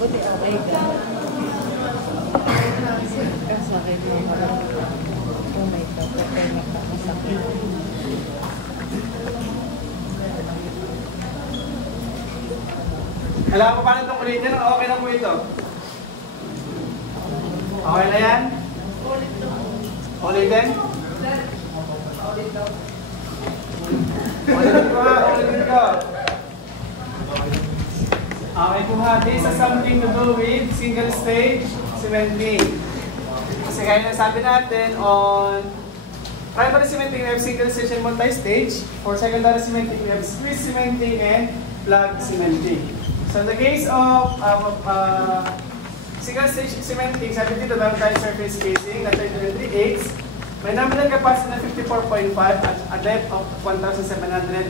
Buti okay ka. Kasakit mo ka. Oh my God, okay na ka. Kasakit. Alam ko paano itong ulitin? Okay na po ito. Okay na yan? Ulitin? Ulitin ko ha, ulitin ko. Okay po ha, this has something to do with single stage cementing. Kasi kaya na sabi natin on primary cementing, we have single stage and multi-stage. For secondary cementing, we have squeeze cementing and plug cementing. So in the case of single stage cementing, sabi dito meron tayong surface casing na 33/8. May nominal capacity na 54.5 at a depth of 1,700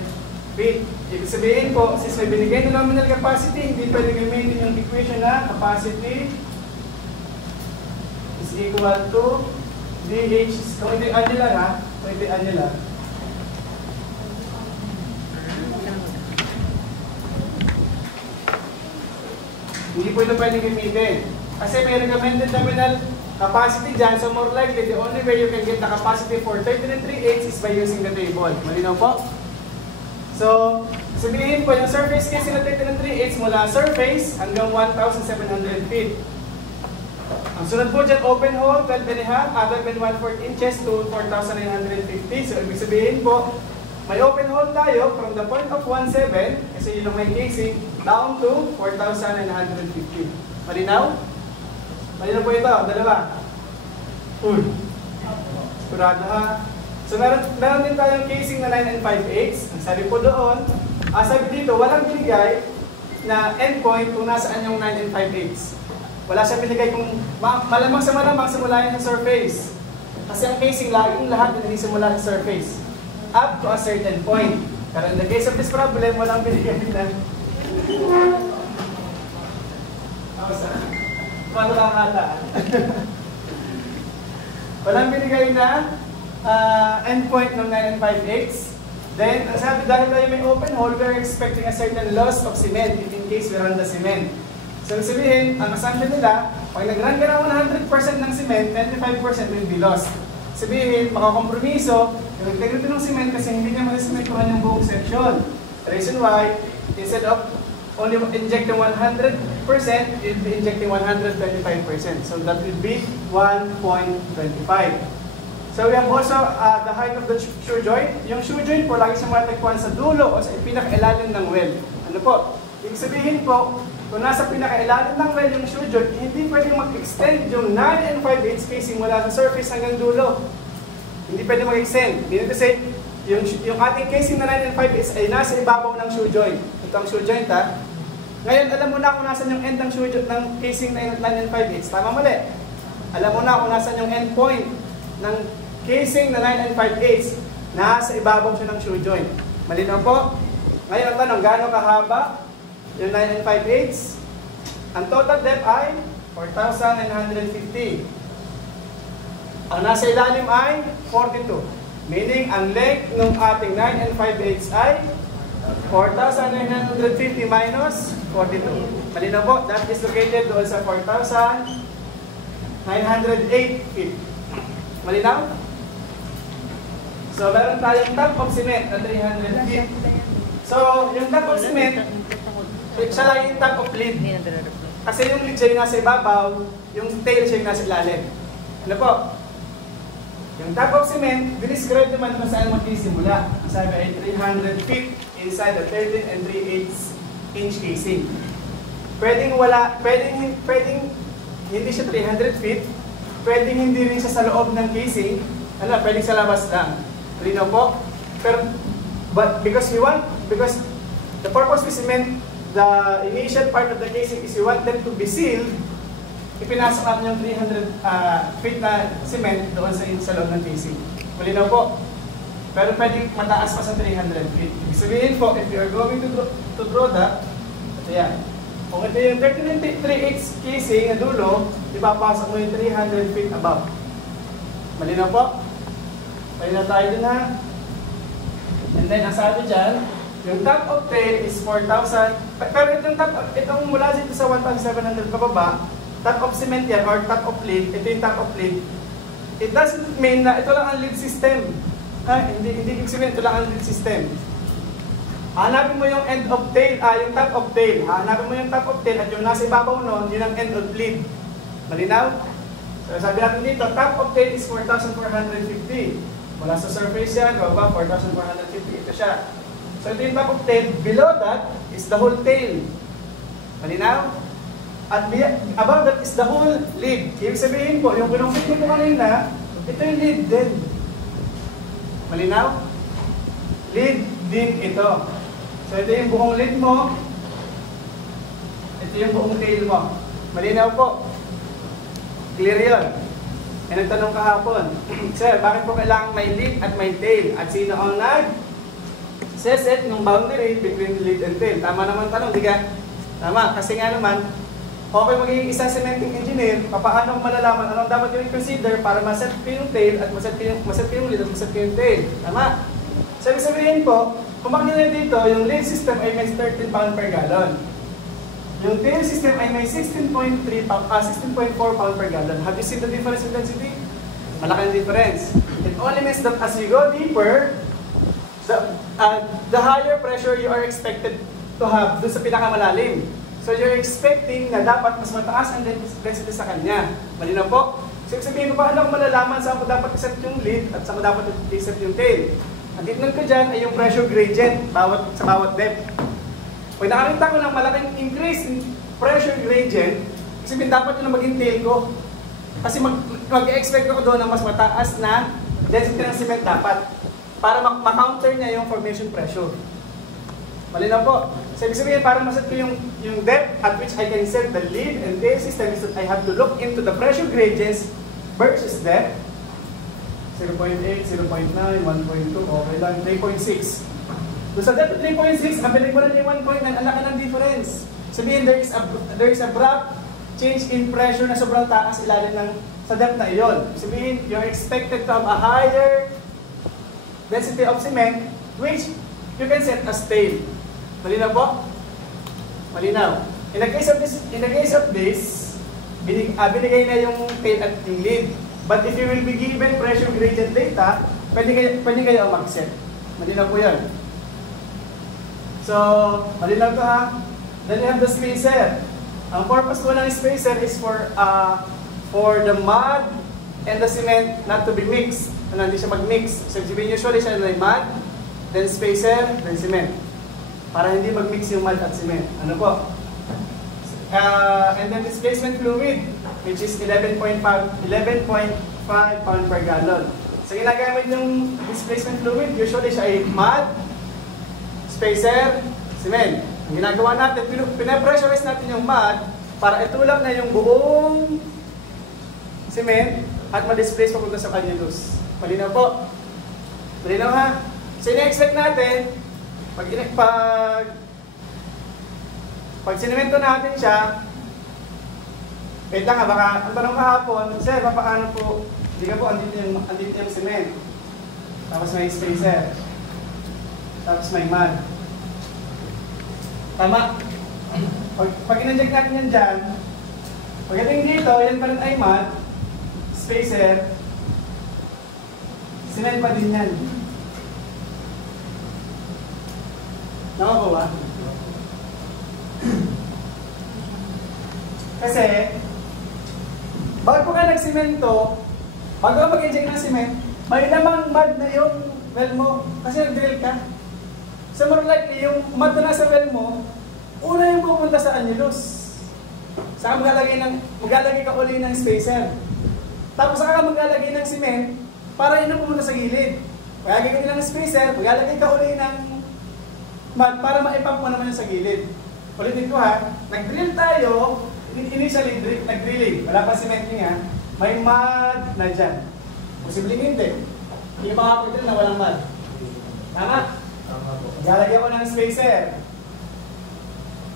feet. Ibig sabihin po, since may binigay na nominal capacity, hindi pwede gamitin yung equation na capacity is equal to DH. Kung hindi annular ha, kung hindi annular. Hindi po ito pwede gamitin. Kasi may recommended nominal capacity dyan, so more likely, the only way you can get the capacity for 33/8 is by using the table. Malinaw po? So, sabihin po, yung surface casing na 33/8 mula surface hanggang 1,700 feet. Ang sunod po dyan, open hole, 12.5 inches to 4,950. So, ibig sabihin po, may open hole tayo from the point of 1,7, kasi yun ang may casing, down to 4,950. Malinaw? Malinaw po ito, dalawa. Sigurado ha? So meron din tayong casing na 9 5/8. Ang sabi po doon, sabi dito, walang binigay na endpoint kung nasaan yung 9 5/8. Wala siya binigay kung malamang simula yan sa surface. Kasi ang casing, laging lahat na simula sa surface. Up to a certain point. Pero in the case of this problem, walang binigay na paano lang ata? Walang binigay na endpoint ng 9 5/8. Then, ang sabi, dahil tayo may open hole, we're expecting a certain loss of cement in case we run the cement. So, sabihin, ang assumption nila, pag nag-run ka ng 100% ng cement, 25% will be lost. Sabihin, makakompromiso, yung integrity ng cement kasi hindi niya mag-cementuhan yung buong section. The reason why, instead of only injecting 100%, you'll be injecting 125%. So that will be 1.25. So we have also the height of the shoe joint. Yung shoe joint po, lagi siyang matakbuhan sa dulo o sa pinakailalim ng well. Ano po? Ibig sabihin po, kung nasa pinakailalim ng well yung shoe joint, hindi pwedeng mag-extend yung 9 5/8 casing mula sa surface hanggang dulo. Hindi pwedeng mag-extend. Meaning to say, yung ating casing na 9 5/8 ay nasa ibabaw ng shoe joint. Ito ang shoe joint ha. Ngayon, alam mo na kung nasan yung end ng shoe joint ng casing na 9 5/8. Tama mali. Alam mo na kung nasan yung end point ng casing na 9 5/8. Nasa ibabaw siya ng shoe joint. Malinaw po? Ngayon, ang tanong, gaano kahaba yung 9 5/8? Ang total depth ay 4,950. Ang nasa ilalim ay 42. Meaning, ang length ng ating 9 5/8 ay 4,950 minus 42. Malinaw po, that is located doon sa 4,908 feet. Malinaw? So, meron tayong top of cement na 300 feet. So, yung top of cement, siya lang yung top of lid. Kasi yung lid siya yung nasa ibabaw, yung tail siya yung nasa ilalim. Ano po? Yung top of cement, dinescribe naman kung saan magsisimula. Sabi ay 300 feet inside the 13 and 3/8 inch casing. Pwedeng hindi siya 300 feet, pwedeng hindi rin siya sa loob ng casing, pwedeng sa labas lang. Linaw po? Pero, because the purpose we cement, the initial part of the casing is you want them to be sealed, ipinasok natin yung 300 feet na cement doon sa loob ng casing. Malinaw po? Pero pwedeng mataas pa sa 300 feet. Ibig sabihin po, if you are going to draw that, ito yan. Kung ito yung 13/3/8 casing na dulo, ipapasok mo yung 300 feet above. Malinaw po? Malinaw tayo dun ha? And then, ang sabi dyan, Yung top of tail is 4,000. Pero itong mula dito sa 1,700 pababa, top of cement yan or top of lead, ito yung top of lead. It doesn't mean na ito lang ang lead system. Hindi ibig sabihin ito lang ang lead system. Hanapin mo yung end of tail, yung top of tail. Hanapin mo yung top of tail at yung nasa ibabaw nun, yun ang end of lead. Malinaw? So sabi natin dito, top of tail is 4,450. Mula sa surface yan, baba 4,450. Ito siya. So ito yung top of tail. Below that is the whole tail. Malinaw? At above that is the whole lead. Ibig sabihin po, yung pinungkit mo kanina, ito yung lead din. Malinaw? Lead din ito. So ito yung buong lead mo. Ito yung buong tail mo. Malinaw po. Clear yun. E nagtanong kahapon, Sir, bakit po kailangan may lead at may tail? At sino ang nag-set ng boundary between lead and tail? Tama naman tanong, di ka? Tama, kasi nga naman, okay, magiging isang cementing engineer, paano malalaman anong dapat yung i-consider para maset ko yung tail at maset ko yung lead at maset ko yung tail. Tama? Sabihin po, kung makikita dito, yung lead system ay may 13 pound per gallon. Yung tail system ay may 16.4 pound per gallon. Have you seen the difference in density? Malaki ang difference. It only means that as you go deeper, the higher pressure you are expected to have doon sa pinakamalalim. So you're expecting na dapat mas mataas ang density sa kanya. Malinaw po? So sabihin ko, paano ko malalaman saan ko dapat iset yung lead at saan ko dapat iset yung tail? Ang tignan ko dyan ay yung pressure gradient sa bawat depth. Pag nakakita ko ng malaking increase in pressure gradient, sabihin dapat yun ang maging tail ko. Kasi mag-expect ko doon ng mas mataas na density ng cement dapat para ma-counter niya yung formation pressure. Malinaw po. So, ibig sabihin, para maset ko yung depth at which I can set the lead and tail system is that I have to look into the pressure gradients versus depth. 0.8, 0.9, 1.2, okay lang, 3.6. So sa depth 3.6, abilig mo na yung 1.9, ang laki ng difference. Sabihin, there is a abrupt change in pressure na sobrang taas ilalim ng sa depth na iyon. Sabihin, you're expected to have a higher density of cement which you can set as tail. Malinaw po? Malinaw. In the case of this, binigay na yung tail at yung lead. But if you will be given pressure gradient data, pwede kayo ang mag-set. Malinaw po yan. So, malinaw to ha. Then you have the spacer. Ang purpose po ng spacer is for the mud and the cement not to be mixed. Hindi siya mag-mix. So, usually siya na mud, then spacer, then cement. Para hindi mag-mix yung mud at cement. Ano po? And then displacement fluid, which is 11.5 pound per gallon. So, ginagamit yung displacement fluid, usually siya ay mud, spacer, cement. Ang ginagawa natin, pinapressurize natin yung mud para itulak na yung buong cement at ma-displace papunta sa cannulus. Malinaw po? Malinaw ha? So, ina-expect natin, pag sinemento natin siya, wait lang ha, baka ang tanong kahapon, Sir, paano po, hindi ka po, andito yung cement. Tapos may spacer. Tapos may mud. Tama? Pag in-inject natin yan dyan, pagdating dito, yan pa rin ay mud, spacer, cement pa din yan. Nakakuha? Kasi, bago ka nagsimento, bago ka mag-inject ng cement, may lamang mud na yung well mo, kasi nag-drill ka. So more likely, yung mud na nasa well mo, una yung pupunta sa annulus. Saka maglalagay ka uli ng spacer. Tapos saka maglalagay ng cement, para yun ang pumunta sa gilid. Maglalagay ka ng spacer, maglalagay ka uli ng mud, para maipump mo naman yung sa gilid. Ulitin ko ha, nag-drill tayo, initially nag-drilling, wala pa cementing ha, may mud na dyan. Posibleng hindi. Yung mga pagdrill na walang mud. Tama? Lalagyan ko ng spacer.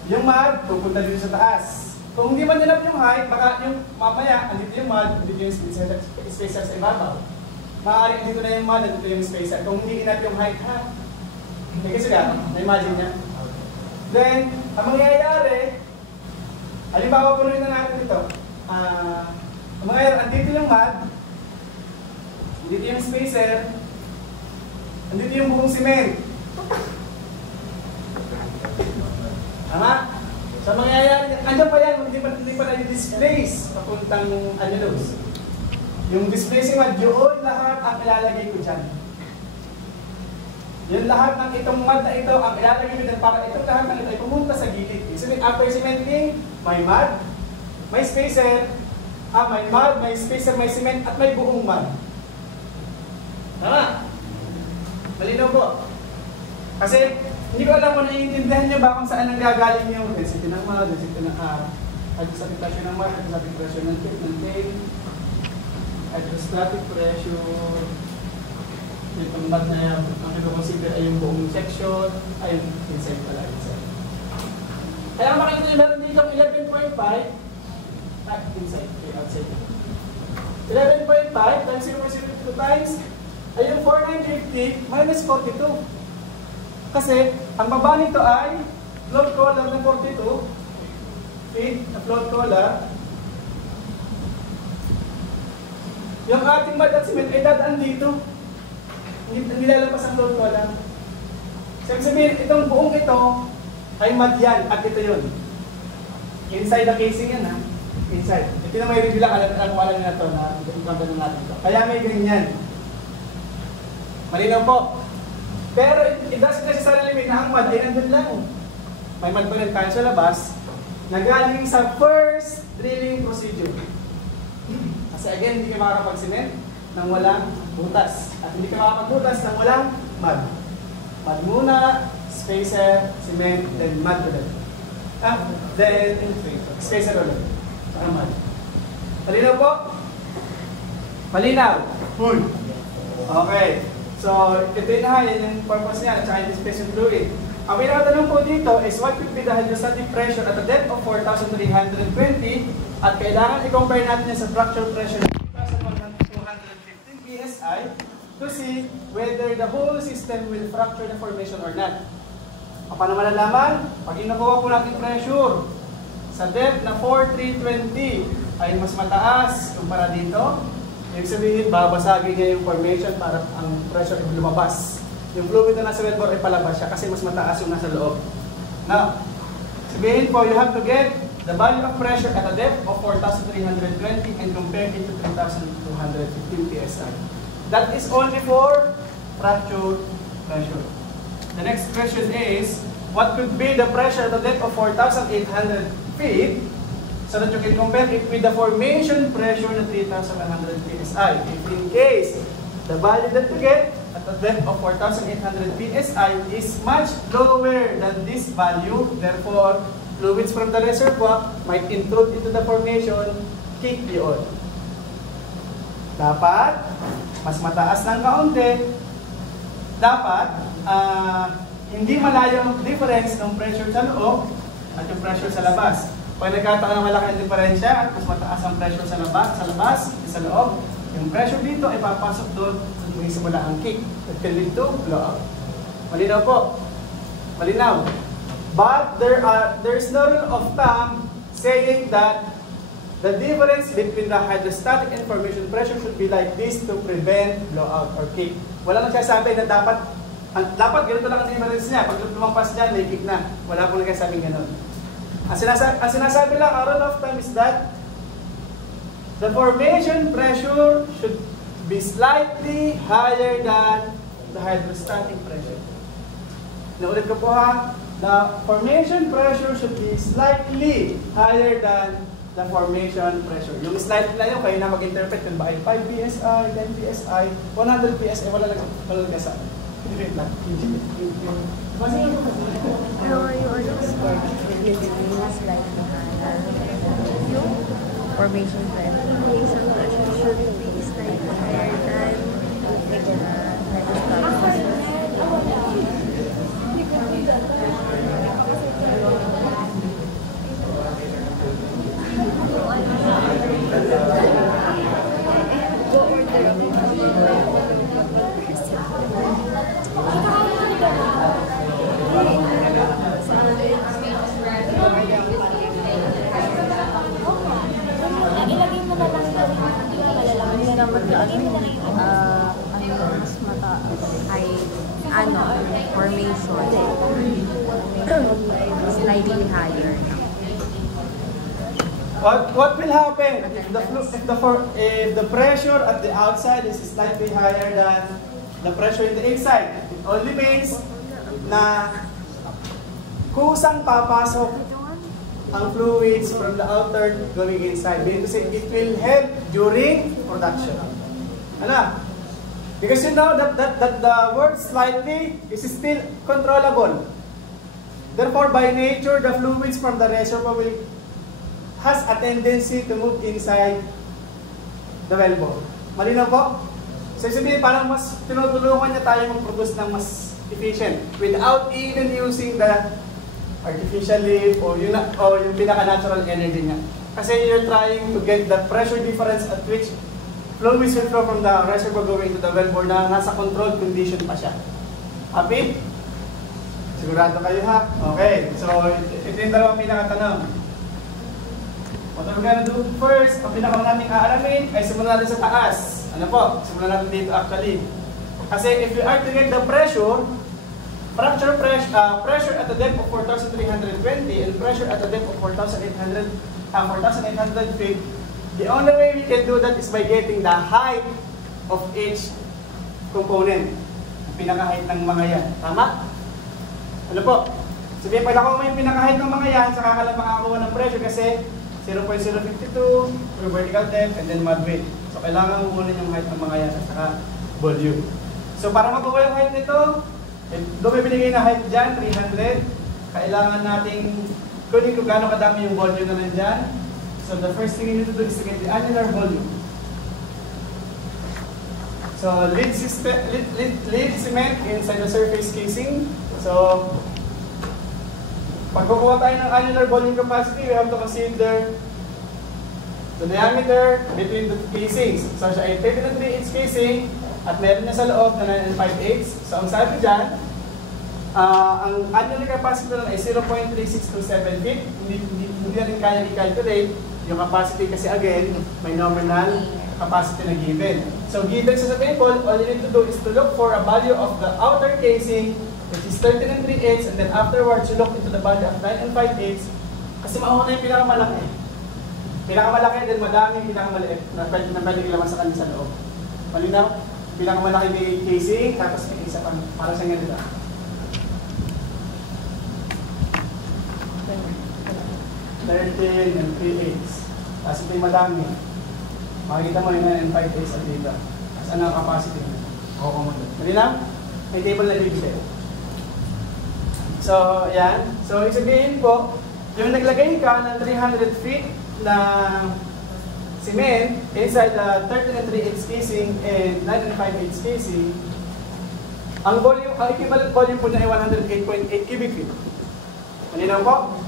Yung mud, pupunta dito sa taas. Kung hindi man dinap yung height, baka yung mamaya, andito yung mud, andito yung spacer sa ibabaw. Maaaring andito na yung mud, andito yung spacer. Kung hindi inap yung height ha. Kasi nga, na-imagine niya. Then, ang mangyayari, halimbawa punuin na natin ito. Ang mangyayari, andito yung mud, andito yung spacer, andito yung buong cement. Tama? Sa mangyayari, andyan pa yan, hindi pa na-displace papuntang annulus. Yung displacing mud, yun lahat ang ilalagay ko dyan. Yung lahat ng itong mud na ito, ang ilalagay ko dyan para itong lahat ng ito ay pumunta sa gilid. Ibig after cementing, may mud, may spacer, may mud, may spacer, may cement, at may buong mud. Tama? Malinaw po. Kasi, hindi ko alam kung naiintindihan nyo ba kung saan ang gagaling yung density ng mud, density ng hydrostatic ng mud, hydrostatic pressure ng tail, hydrostatic pressure, itong mud na yan, ang nag-consider ay yung buong section, ay yung inside pala, inside. Kaya ang makikita nyo meron dito 11.5, inside, okay, outside. 11.5 times 0.02 times, ay yung 4950 minus 42. Kasi, ang baba nito ay float collar na 42 feet na float collar. Yung ating mud at cement ay dadaan dito. Hindi lalabas ang float collar. So, sabihin, itong buong ito ay mud yan at ito yun. Inside the casing yan ha. Inside. Ito na may review lang, alam nyo na ito na ikwanta na natin ito. Kaya may ganyan. Malinaw po. Pero it doesn't necessarily mean na ang mud ay nandun lang. May mud pa rin tayo sa labas na galing sa first drilling procedure. Kasi again, hindi ka makakapag-cement nang walang butas. At hindi ka makakapag-butas nang walang mud. Mud muna, spacer, cement, then mud ulit. Then spacer ulit. Saka mud. Malinaw po? Malinaw? Okay. So, ito yun na, yan yung purpose niya, at saka yung displacement fluid. Ang pinakatanong po dito is what could be the hydrostatic pressure at a depth of 4,320 at kailangan i-compare natin yan sa fracture pressure ng 2,215 PSI to see whether the whole system will fracture the formation or not. Paano malalaman? Pag inakuha po natin pressure sa depth na 4,320 ay mas mataas kumpara dito, ibig sabihin, babasagin niya yung formation para ang pressure ay lumabas. Yung fluid na nasa wellbore ay palabas siya kasi mas mataas yung nasa loob. Now, sabihin po, you have to get the value of pressure at a depth of 4,320 and compare it to 3,215 PSI. That is only for fracture pressure. The next question is, what could be the pressure at a depth of 4,800 feet so that you can compare it with the formation pressure na 3,100 PSI. If in case, the value that you get at a depth of 4,800 PSI is much lower than this value, therefore, fluids from the reservoir might intrude into the formation, kick yun. Dapat, mas mataas ng kaunti, dapat, hindi malayo ang difference ng pressure sa loob at yung pressure sa labas. Pag nagkataon na malaki ang diferensya at mas mataas ang pressure sa labas, sa loob, yung pressure dito ay papasok doon at magsimula ang kick that can lead to blowout. Malinaw po. Malinaw. But there's no rule of thumb saying that the difference between the hydrostatic and formation pressure should be like this to prevent blowout or kick. Wala nang sasabi na dapat ganito lang ang difference niya. Pag lumampas dyan, may kick na. Wala pong nagsasabing ganun. Ang sinasabi lang, our rule of thumb is that the formation pressure should be slightly higher than the hydrostatic pressure. Naulit ko po ha, the formation pressure should be slightly higher than the formation pressure. Yung slightly na yun, kayo na mag-interpret kung ba ay 5 PSI, 10 PSI, 100 PSI, wala nagkasabi. Hindi lang. Yung formation pressure should be slightly higher than the mas mataas ay formation slightly higher. What will happen if the pressure at the outside is slightly higher than the pressure in the inside? It only means na kusang papasok ang fluids from the outer going inside. Meaning to say, it will help during production. Ano? Because you know that the word slightly is still controllable. Therefore, by nature, the fluids from the reservoir has a tendency to move inside the wellbore. Malinaw po? So, sabihin, parang mas tinutulungan niya tayo mag-produce ng mas efficient without even using the artificial lift or yung pinaka-natural energy niya. Kasi you're trying to get the pressure difference at which fluids will flow from the reservoir going to the wellbore na nasa controlled condition pa siya. Happy? Sigurado kayo ha? Okay. So, ito yung dalawang pinakatanong. What we're gonna do first, ang pinaka natin aaramin ay simulan natin sa taas. Ano po? Simulan natin dito actually. Kasi if you are to get the pressure at a depth of 4,320 and pressure at a depth of 4,800 feet, the only way we can do that is by getting the height of each component. Pinaka-height ng mga yan. Tama? Ano po? Sabihin, pag nakuha mo yung pinaka-height ng mga yan, saka ka lang makakuha ng pressure kasi 0.052 for vertical depth and then mud width. So, kailangan mo muna yung height ng mga yan at saka volume. So, para makuha yung height nito, doon may binigay na height dyan, 300. Kailangan nating kunin kung gaano kadami yung volume na nandyan. So, the first thing you need to do is to get the annular volume. So, lead cement inside the surface casing. So, pag kukuha tayo ng annular volume capacity, we have to consider the diameter between the casings. So, siya ay 33 casing at meron niya sa loob na 9.5/8. So, ang sabi dyan, ang annular capacity nun ay 0.3627 feet. Hindi natin kaya i-calculate yung capacity kasi again, may nominal capacity na given. So, given sa table, all you need to do is to look for a value of the outer casing which is 13 3/8, and then afterwards you look into the value of 9 5/8 kasi mauna yung pinakamalaki. Pinakamalaki din madami yung pinakamaliit na pwede ilaman sa kanya sa loob. Malinaw? Pinakamalaki may casing, tapos may isa pang para sa ganito. 13 and 3/8. Tapos ito yung madami. Makikita mo yung 9 5/8 at dito. Tapos ano ang capacity mo? Oo mo doon. Malinaw? May table na bibigay. So, yan. So, isabihin po, yung naglagay ka ng 300 feet na cement inside the 13 and 3/8 casing and 9 and 5/8 casing, ang equivalent volume po niya ay 108.8 cubic feet. Malinaw po?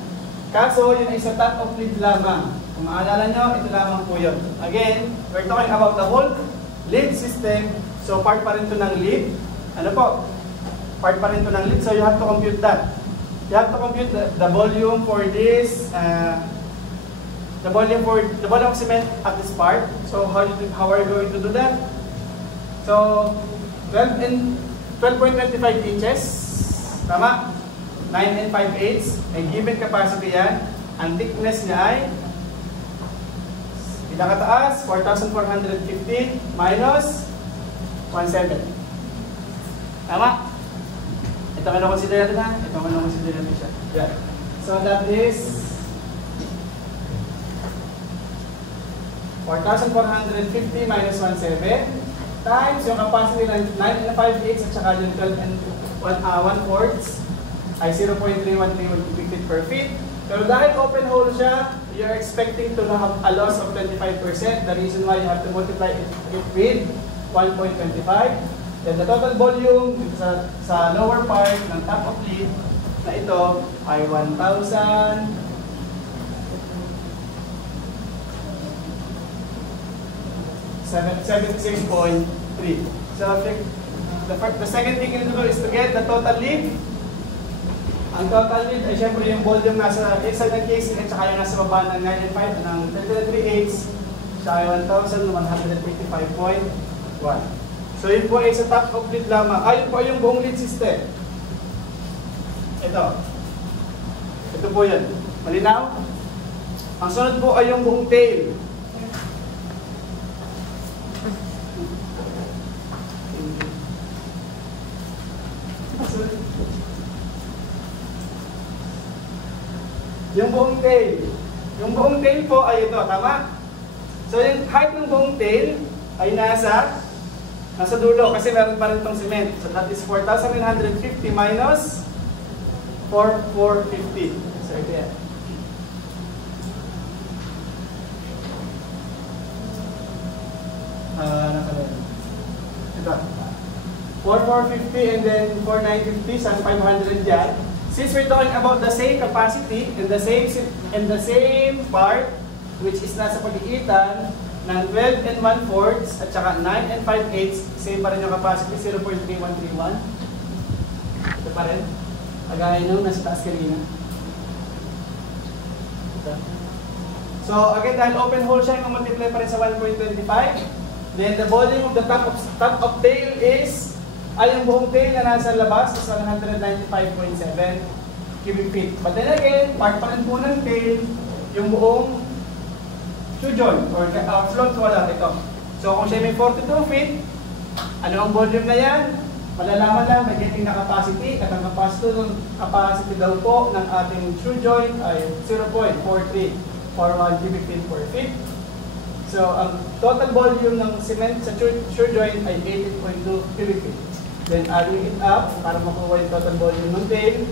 Kaso, yun ay sa top of lead lamang. Kung maalala nyo, ito lamang po yun. Again, we're talking about the whole lead system. So, part pa rin ito ng lead. Ano po? Part pa rin ito ng lead, so you have to compute that. You have to compute the volume for this, the volume of cement at this part. So how are you going to do that? So 12.25 inches, tama? 9 and 5/8, may given capacity yan. Ang thickness niya ay pinakataas 4,450 minus 1.7. Tama? Ito ka na-consider natin ha? Ito ka na-consider natin siya. Yeah. So that is 4,450 minus 1.7 times yung capacity ng 9 and 5/8 at saka yung 12 and 1/4 ay 0.3131 cubic feet per feet. Pero dahil open hole siya, you're expecting to have a loss of 25%. The reason why you have to multiply it with 1.25. Then the total volume sa lower part ng top of lead na ito ay 1,076.3. So the second thing you need to do is to get the total lead. Ang total lead ay syempre yung volume nasa inside ng casing at saka yung nasa baba ng 9 and 5 ng 13 3/8. siya ay 1,185.1. So yun po ay sa top of lead lamang. Ayun po yung buong lead system. Ito. Ito po yan. Malinaw? Ang sunod po ay yung buong tail. Yung buong tail. Yung buong tail po ay ito, tama? So yung height ng buong tail ay nasa dulo kasi meron pa rin itong cement. So that is 4,950 minus 4,450. So ito yan. Ito. 4,450 and then 4,950, so 500 yan. Since we're talking about the same capacity and the same part, which is nasa pagitan ng 12 and 1/4 at saka 9 and 5/8, same pa rin yung capacity, 0.3131. Ito pa rin. Agaya nung nasa taas kanina. So again, dahil open hole siya, yung multiply pa rin sa 1.25. Then the volume of the top of tail is, ay yung buong tail na nasa labas is 195.7 cubic feet. But then again, part pa rin po ng tail, yung buong shoe joint or float wala ito. So kung siya may 42 feet, ano ang volume na yan? Malalaman lang, may getting na capacity at ang capacity daw po ng ating shoe joint ay 0.4341 cubic feet per feet. So ang total volume ng cement sa shoe joint ay 18.2 cubic feet. Then adding it up para makuha yung total volume ng tail,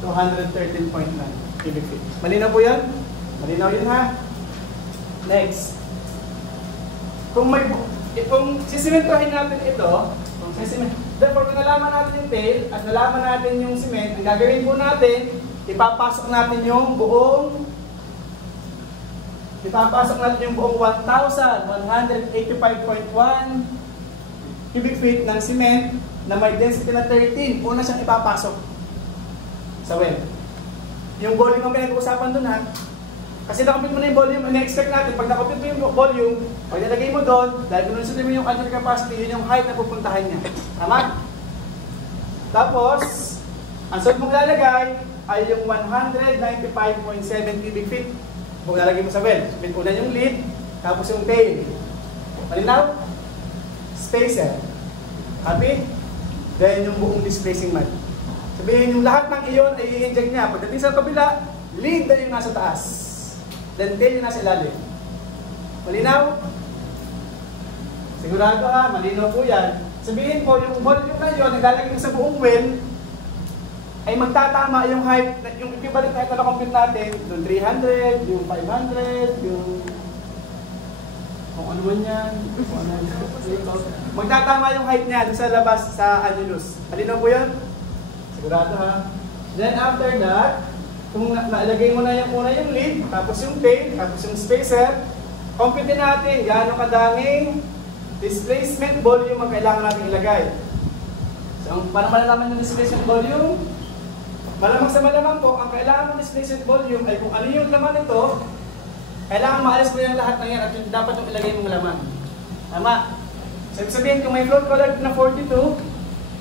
213.9 cubic feet. Malinaw po yan? Malinaw yun ha? Next. Kung sisimentohin natin ito, therefore kung nalaman natin yung tail at nalaman natin yung cement, ang gagawin po natin, ipapasok natin yung buong 1,185.1 cubic feet ng cement na may density na 13. Una siyang ipapasok sa well. Yung volume ang pinag-uusapan dun ha. Kasi nakompute mo na yung volume, ina-expect natin, pag nakompute mo yung volume, pag nilagay mo doon, dahil kung nasunod mo yung under capacity, yun yung height na pupuntahan niya. Tama? Tapos, ang sunod mong lalagay ay yung 195.7 cubic feet. Kung lalagay mo sa well, una yung lead, tapos yung tail. Malinaw? Spacer. Copy? Then yung buong displacing mud. Sabihin yung lahat ng iyon ay i-inject niya. Pagdating sa kabila, lead na yung nasa taas. Then tail yung nasa ilalim. Malinaw? Sigurado ha, malinaw po yan. Sabihin po, yung volume na yun, nilalagay mo sa buong well, ay magtatama yung height, yung equivalent height na na-compute natin, yung 300, yung 500, yung kung ano man yan, magtatama yung height niya sa labas sa annulus. Malinaw po yun? Sigurado ha? Then after that, kung nalagay mo na yung una yung lead, tapos yung tail, tapos yung spacer, compute natin gaano kadaming displacement volume ang kailangan natin ilagay. So, para malalaman yung displacement volume, malamang sa malamang po, ang kailangan ng displacement volume ay kung ano yung laman nito, kailangan maalis mo yung lahat ng yan at yung dapat yung ilagay mong laman. Tama? So, ibig sabihin, kung may float color na 42,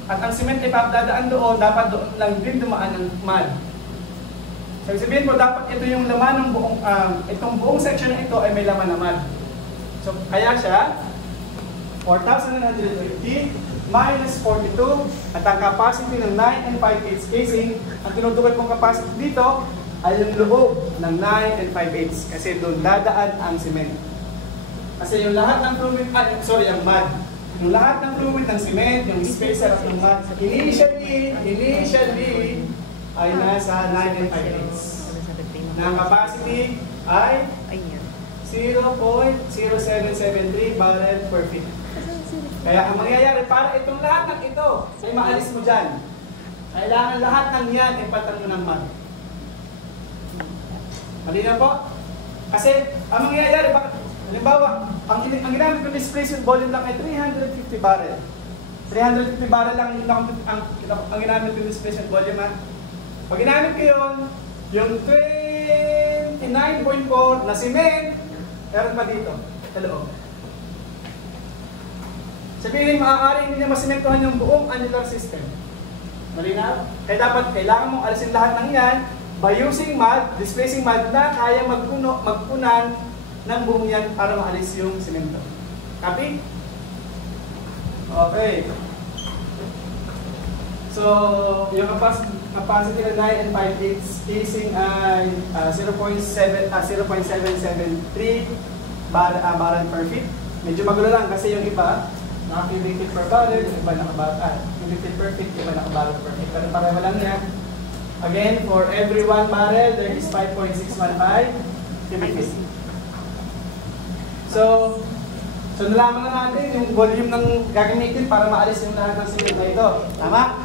at ang cement ay dadaan doon, dapat doon lang din dumaan ng mud. So, sabihin mo, dapat ito yung laman ng buong, itong buong section na ito ay may laman naman. So, kaya siya, 4,950 minus 42, at ang capacity ng 9 and 5/8 casing, ang tinutukoy kong capacity dito ay yung loob ng 9 and 5/8 kasi doon dadaan ang cement. Kasi yung lahat ng fluid, ang mud. Yung lahat ng fluid ng cement, yung spacer at yung mud, initially, ay nasa 9 and 5/8. Na ang capacity ay 0.0773 barrel per feet. Kaya ang mangyayari, para itong lahat ng ito ay maalis mo dyan. Kailangan lahat ng yan ay patan mo ng mud. Malinaw po? Kasi ang mangyayari, halimbawa, ang ginamit ko displacement volume lang ay 350 barrel. 350 barrel lang ang ginamit ko displacement volume ha. Pag ginamit ko yun, yung 29.4 na cement, meron pa dito. sa loob. Sabihin, maaari hindi na masimentohan yung buong annular system. Malinaw? Kaya dapat, kailangan mong alisin lahat ng yan by using mud, displacing mud na kaya magpunan ng buong yan para maalis yung simento. Copy? Okay. So, yung capacity na 9 and 5/8 casing ay 0.773 barrel per feet. Medyo magulo lang kasi yung iba, cubic feet per barrel, yung iba cubic feet per feet, yung iba barrel per feet. Pero pareho lang yan. Again, for every 1 barrel, there is 5.615 cubic feet. So nalaman na natin yung volume ng gagamitin para maalis yung lahat ng cement na ito. Tama?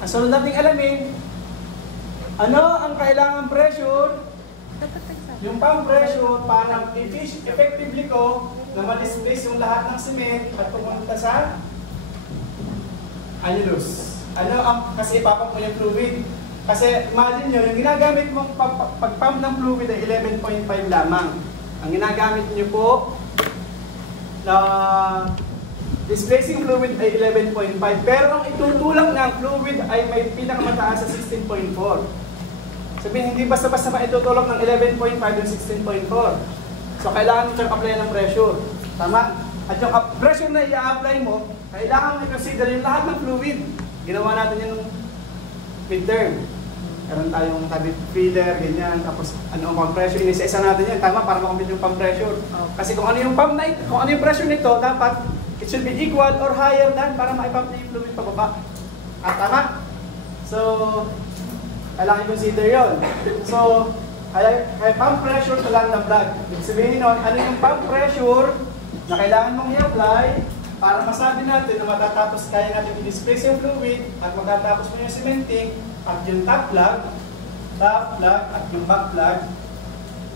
Ang sunod nating alamin, ano ang kailangang pressure? Yung pump pressure para effectively ko na ma-displace yung lahat ng cement at pumunta sa annulus. Kasi ipapump mo yung fluid. Kasi imagine nyo, yung ginagamit mong pag-pump ng fluid ay 11.5 lamang. Ang ginagamit nyo po na displacing fluid ay 11.5. Pero ang itutulak ng fluid ay may pinakamataas sa 16.4. Sabihin, hindi basta-basta maitutulak ng 11.5 yung 16.4. So, kailangan mo siyang apply ng pressure. Tama? At yung pressure na i-apply mo, kailangan mo i-consider yung lahat ng fluid. Ginawa natin yung midterm. Meron tayong tabit feeder, ganyan. Tapos, ano ang pump pressure? Inisa-isa natin yan. Tama? Para makompute yung pump pressure. Kasi kung ano yung pump na ito, kung ano yung pressure nito, dapat it should be equal or higher than para ma-pump na yung fluid pababa. Tama? So, kailangan i-consider yun. So, kaya pump pressure to lambda plug. Ibig sabihin nun, ano yung pump pressure na kailangan mong i-apply para masabi natin na matatapos kaya natin i-displace yung fluid at matatapos mo yung cementing at yung top plug at yung back plug.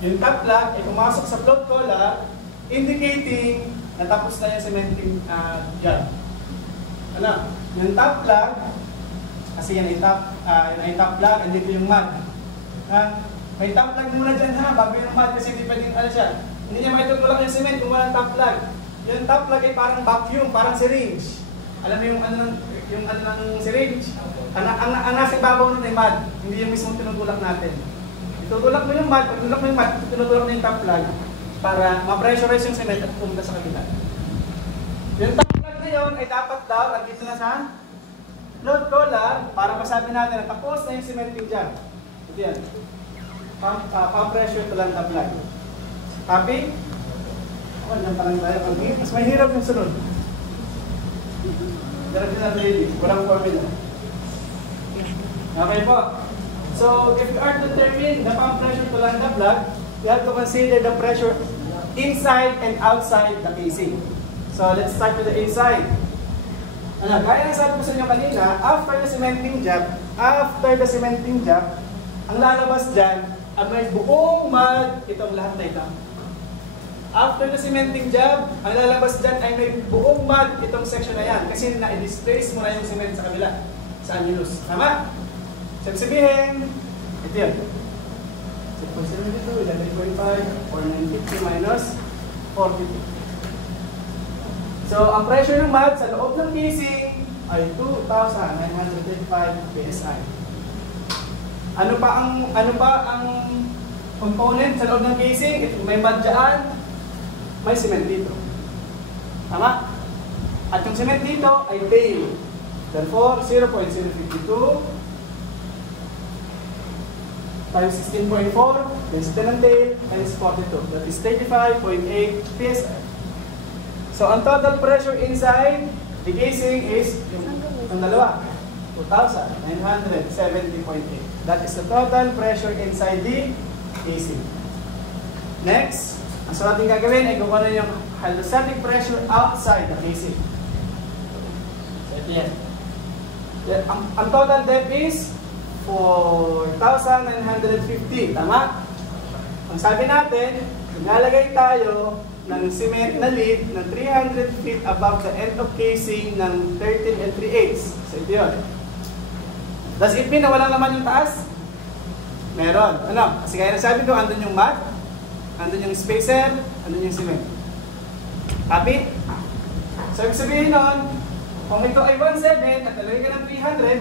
Yung top plug ay pumasok sa float collar indicating na tapos na yung cementing job. Ano? Yung top plug, kasi yan ay top plug, and dito yung mud. May top plug muna dyan ha, bago yung mud kasi hindi pwedeng siya. Hindi niya maitutulak yung cement kung walang top plug. Yung top plug ay parang vacuum, parang syringe. Alam mo yung ng syringe? Ang nasa ibabaw nun ay mud, hindi yung mismong tinutulak natin. Itutulak mo yung mud, pag tutulak mo yung mud, tinutulak na yung top plug para ma-pressurize yung cement at pumunta sa kabila. Yung top plug na yun ay dapat daw, nandito na sa float collar para masabi natin na tapos na yung cementing job. Ito yan. Pump pressure to lambda plug. Copy? Diyan pa lang tayo. Mas mahirap yung sunod. Pero din ang ready. Walang formula. Okay po. So, if you are to determine the pump pressure to lambda plug, you have to consider the pressure inside and outside the casing. So, let's start with the inside. Gaya ng sabi ko sa inyo kanina, after the cementing job, ang lalabas dyan, ang may buong mud, itong lahat na ito. After the cementing job, ang lalabas dyan ay may buong mud, itong section na yan. Kasi na-displace mo na yung cement sa kabila, sa annulus. Tama? Sabihin, ito yun. 6.72, 11.5, 4,950 minus 42. So, ang pressure ng mud sa loob ng casing ay 2,935 PSI. Ano pa ang component sa loob ng casing? May mud dyan, may cement dito. Tama? At yung cement dito ay tail. Therefore, 0.052 times 16.4 times 10 ng tail times 42. That is 35.8 PSI. So, ang total pressure inside the casing is yung dalawa, 2,970.8. That is the total pressure inside the casing. Next, ang so natin gagawin ay kukuha yung hydrostatic pressure outside the casing. So, ito yan. Ang total depth is 4,950. Tama? Ang sabi natin, nalagay tayo ng cement na lid na 300 feet above the end of casing ng 13 and 3/8. So, ito yun. Does it mean na walang laman yung taas? Meron. Ano? Kasi kaya nasabi ko, andun yung mud, andun yung spacer, andun yung cement. Copy? So, ibig sabihin nun, kung ito ay 1.7 at nalagay ka ng 300,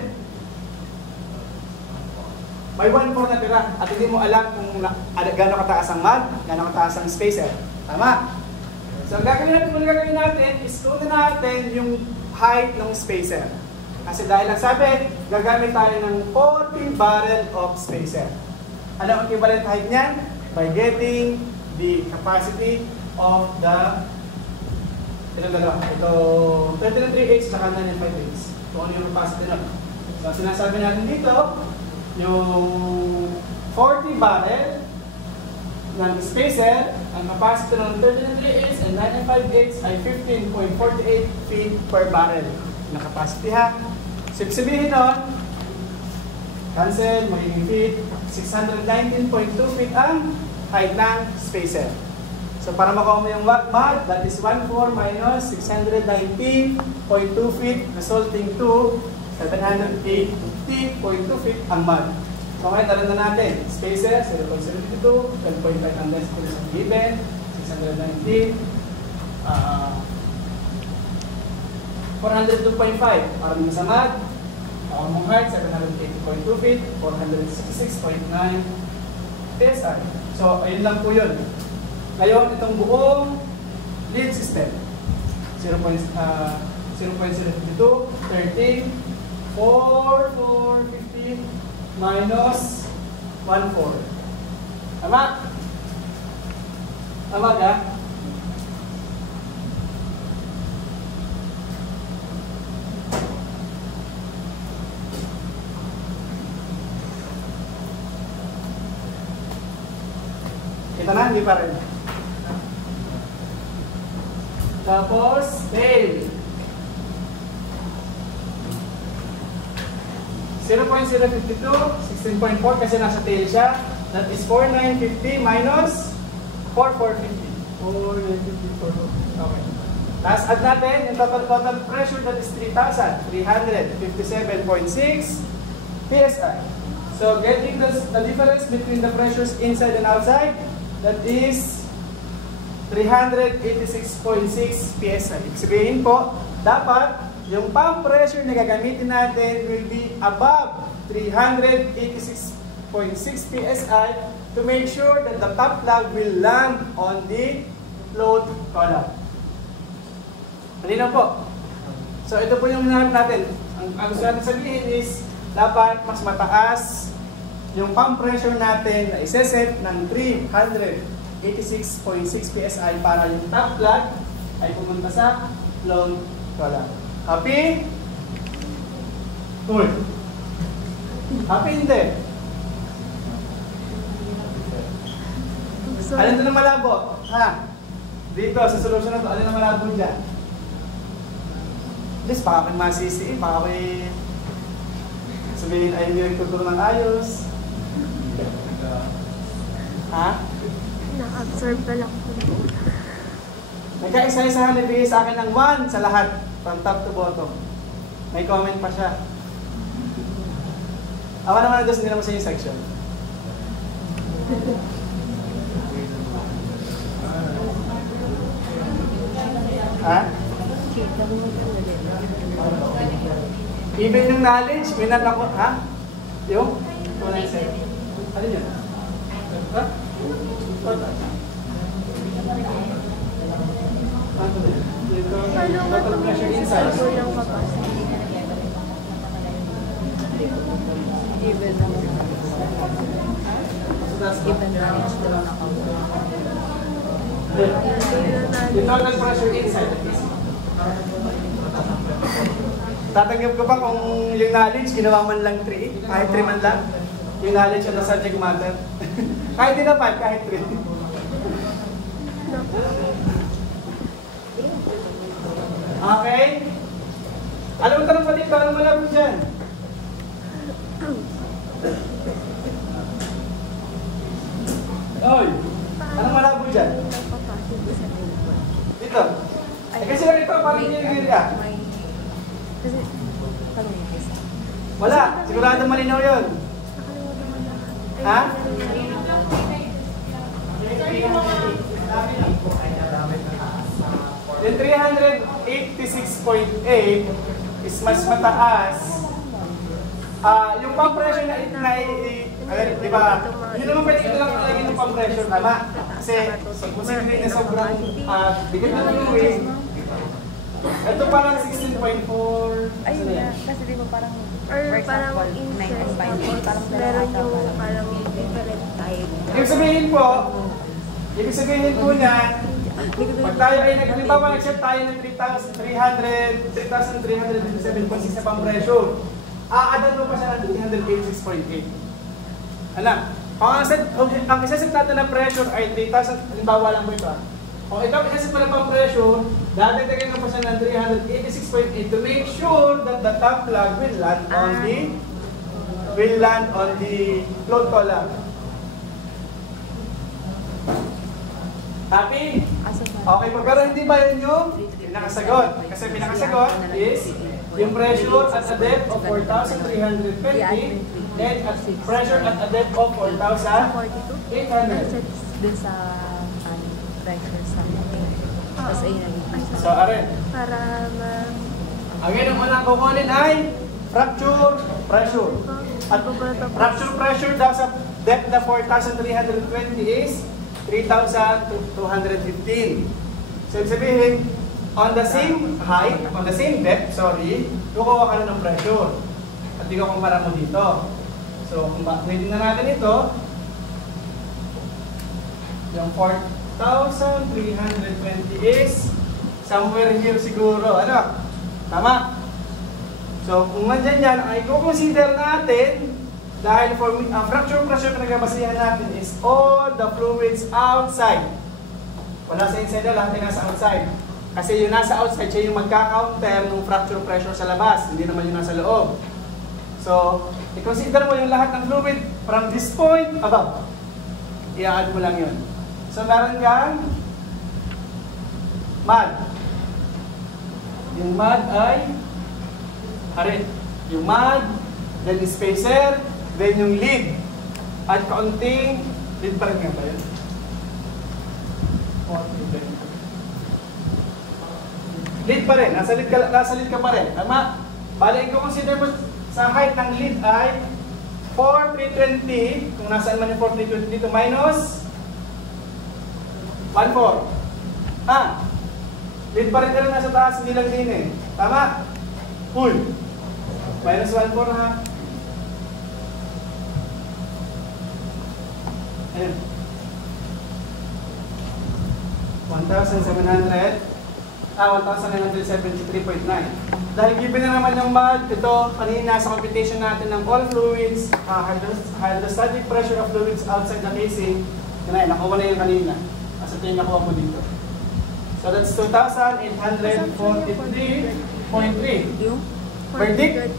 may 1.4 na tira at hindi mo alam kung gano'ng kataas ang mod, gano'ng kataas ang spacer. Tama? So, ang gagawin natin is kunin natin yung height ng spacer. Kasi dahil lang sabi, gagamit tayo ng 40 barrel of spacer. Ano ang equivalent height niyan? By getting the capacity of the ito 33H saka 9.5H. Kung ano yung capacity nun. So, sinasabi natin dito, yung 40 barrel ng spacer, ang capacity ng 33H and 9.5H ay 15.48 feet per barrel na capacity ha. So, sabihin nun, cancel, magiging feet, 619.2 feet ang height ng spacer. So, para makuha mo yung mod, that is 1.4 minus 619.2 feet, resulting to 780.2 feet ang mod. So, ngayon, tala na natin. Spacer, 0.72, 12.5 ang density sa given, 619, 402.5 para naman sa mod. Ang height, 780.2 feet, 466.9 PSI. So, ayun lang po yun. Ngayon, itong buong lead system, 0.052, 13, 450 minus 1.4. Tama? Tama ka? Kita na, hindi pa rin. Tapos, tail. 0.052, 16.4 kasi nasa tail siya. That is 4,950 minus 4,450. 4,950. Okay. Tapos add natin yung total pressure, that is 3,357.6 PSI. So, getting the difference between the pressures inside and outside, that is 386.6 PSI. Ibig sabihin po, dapat yung pump pressure na gagamitin natin will be above 386.6 PSI to make sure that the top plug will land on the float column. Malinaw po? So ito po yung hinahanap natin. Ang gusto natin sabihin is, dapat mas mataas yung pump pressure natin na iseset ng 386.6 PSI para yung top plug ay pumunta sa float column. Happy? Uy. Happy hindi? Alin ito na malabo? Ha? Dito, sa solution na ito, alin na malabo dyan? At least, baka may masisi, baka may sabihin ay hindi nagtuturo ng ayos. Ha? Na-absorb pa lang po. Nagka-isa-isa nabigay sa akin ng 1 sa lahat. From top to bottom. May comment pa siya. Awa naman na doon, hindi naman sa yung section. Ha? Even yung knowledge, minan ako, ha? Yung? 297. Ano yun? Ha? Total pressure inside. Even naman. Even knowledge ko lang ako. Yung total pressure inside. Tatanggap ko ba kung yung knowledge, ginawa man lang 3, kahit 3 man lang? Yung knowledge on the subject matter. Kahit di na 5, kahit 3. Okay? Alam mo tanong pati, parang malabo dyan. Oy! Anong malabo dyan? Dito. Eh kasi lang ito, parang hindi ka. Kasi, parang yung isa. Wala, sigurado malinaw yun. Ha? Then 386.8 is mas mataas. Yung pump pressure na di ba? Yun naman pwede ito lang talagin yung pump pressure, tama? Kasi posibleng na sobrang bigat na yung weight. Ito parang 16.4. Ayun na, kasi di ba parang, Or for parang example, incest, 19.8, parang meron dalawa yung ata parang different type. Ibig sabihin po niyan, pag tayo ay halimbawa nag-set tayo ng 3,337.6 na pump pressure, aadan mo pa siya ng 386.8. Alam, ang isaset natin na pressure ay 3,000, halimbawa lang po ito. Kung ito ang isaset mo na pump pressure, dadagdagan mo pa siya ng 386.8 to make sure that the top plug will land on the float column. Happy? Okay po, pero hindi ba yun yung pinakasagot? Kasi pinakasagot is yung pressure at a depth of 4,320 and at pressure at a depth of 4,800. dun sa pressure sa tapos ayun naging So, are. Para Again, ang unang kukunin ay fracture pressure. At fracture pressure daw sa depth na 4,320 is 3,215. So, ibig sabihin, on the same height, on the same depth, kukuha ka na ng pressure. At di ko kumpara mo dito. So, kung pwede na natin ito, yung 4,320 is somewhere here siguro. Ano? Tama? So, kung nandyan yan, ay i-consider natin dahil for fracture pressure na nagbabasihan natin is all the fluids outside. Wala sa inside na lahat ay nasa outside. Kasi yung nasa outside, siya yung magka-counter ng fracture pressure sa labas, hindi naman yung nasa loob. So, i-consider mo yung lahat ng fluid from this point above. I-add mo lang yun. So, meron kang mud. Yung mud ay yung mud, then spacer, then yung lead. At kaunting lead pa rin nga ba yun? Lead pa rin. Nasa lead ka pa rin. Tama? Bali, kung consider mo sa height ng lead ay 4,320. Kung nasaan man yung 4,320 dito, minus 1,400. Lead pa rin ka rin nasa taas, hindi lang din eh. Tama? Full. Minus 1,400 ha. Ayan. 1,973.9. Dahil given na naman yung mud, ito, kanina sa computation natin ng all fluids, hydrostatic pressure of fluids outside the casing, yun nakuha na yung kanina. Kasi ito yung nakuha mo dito. So that's 2,843.3. Verdict?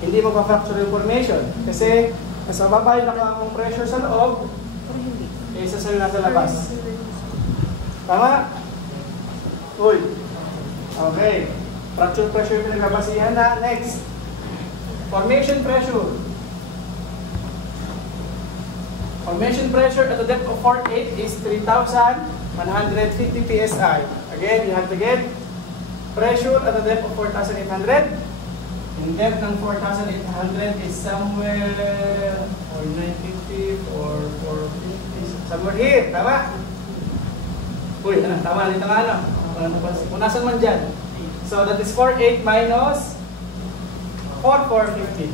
Hindi mo pa-fracture yung formation. Kasi mas mababa yung nakuha mong pressure sa loob, kaysa sa nasa labas. Tama? Uy. Okay. Fracture pressure yung pinagbabasihan na. Next. Formation pressure. Formation pressure at a depth of 4.8 is 3,150 psi. Again, you have to get pressure at a depth of 4,800. Yung depth ng 4,800 is somewhere 4,950 or 450. Somewhere here. Tama? Uy, ano? Tama. Dito nga ano? Kung nasan man dyan. So, that is 4,800 minus 4,450.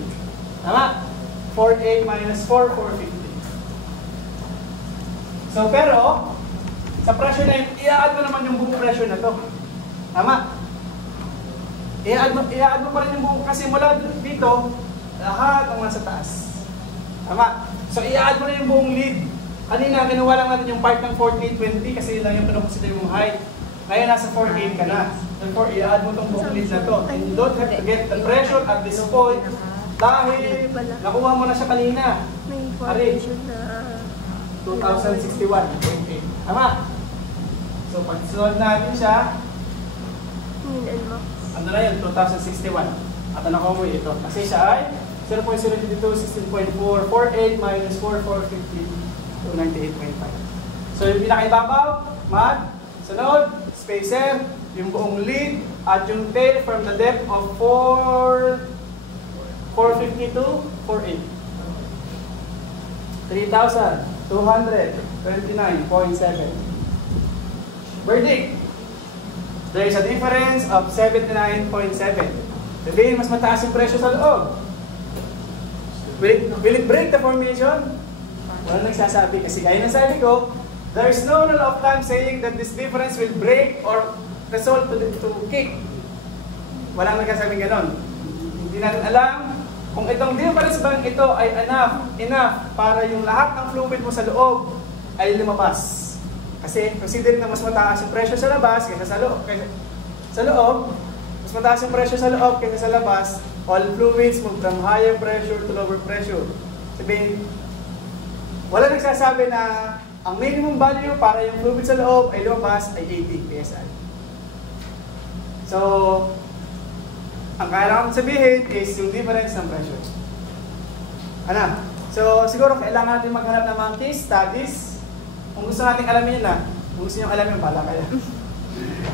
Tama? 4,800 minus 4,450. So, pero, sa pressure na yun, i-add mo naman yung buong pressure na to. Tama? I-add mo pa rin yung buong, kasi mula dito, lahat ang nasa taas. Tama? So, i-add mo na yung buong lead. Kanina, ginawa lang natin yung part ng 4,820 kasi yun lang yung pinag-consider yung height. Ngayon, nasa 4,800 ka na. Therefore, i-add mo itong buong lead na to. And you don't have to get the pressure at this point dahil nakuha mo na siya kanina. may formation na 2,061.8. Tama? So, pag solve natin siya, min and max. ano na yun? 2,061. At ano ko mo ito? Kasi siya ay 0.022, 16.448 minus 4,450, 298.5. So, yung pinakaibabaw, mud, Sunod, spacer, yung buong lead at yung tail from the depth of 450 to 48. 3,229.7. Verdict. There is a difference of 79.7. Sabihin, mas mataas yung presyo sa loob. Will it break the formation? Walang nagsasabi kasi gaya ng sabi ko, there is no rule of thumb saying that this difference will break or result to kick. Walang nagsasabi ganon. Hindi natin alam kung itong difference bang ito ay enough para yung lahat ng fluid mo sa loob ay lumabas. Kasi considering na mas mataas yung pressure sa labas kaysa sa loob, mas mataas yung pressure sa loob kaysa sa labas, all fluids move from higher pressure to lower pressure. Sabihin, wala nagsasabi na ang minimum value para yung fluid sa loob ay lumabas ay 80 PSI. So, ang kailangan sabihin is yung difference ng pressure. Ano? So, siguro kailangan natin maghanap ng mga case studies. Kung gusto natin alamin yun na, kung gusto nyo alamin, bala kayo.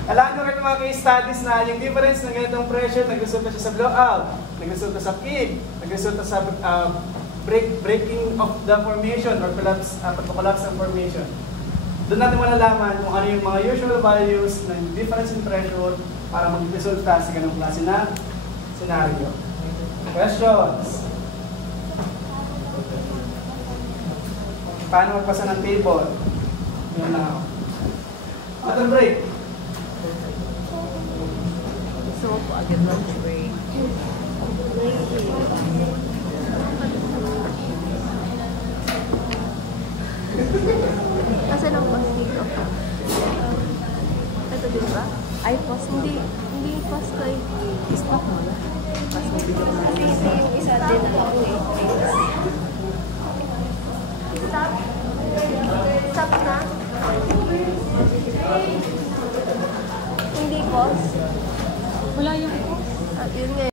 Kailangan nyo rin ng mga case studies na yung difference ng ganitong pressure, nagresulta siya sa blowout, nagresulta sa kick, nagresulta sa breaking of the formation or collapse ng formation. Doon natin malalaman kung ano yung mga usual values ng difference in pressure para mag-resulta sa ganong klase na scenario. Questions? Paano magpasa ng table? Yun na ako. Water break. So, agad lunch break. Kasi lang pas dito. Ito din ba? Ay, post mo. Hindi pas kay Stop mo na. Tapos magbigay na. yung isa din ako eh. Stop na? Hindi pause? Wala yung post. Yun nga.